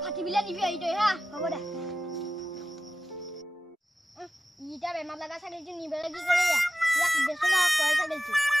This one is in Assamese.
ফাটি বিলা নিবি আহি তই হা হ'ব দে ইটা বেমাৰ লগা ছাগলীটো নিবলৈ কি কৰে ইয়াক বেচো না কয় ছাগলীটো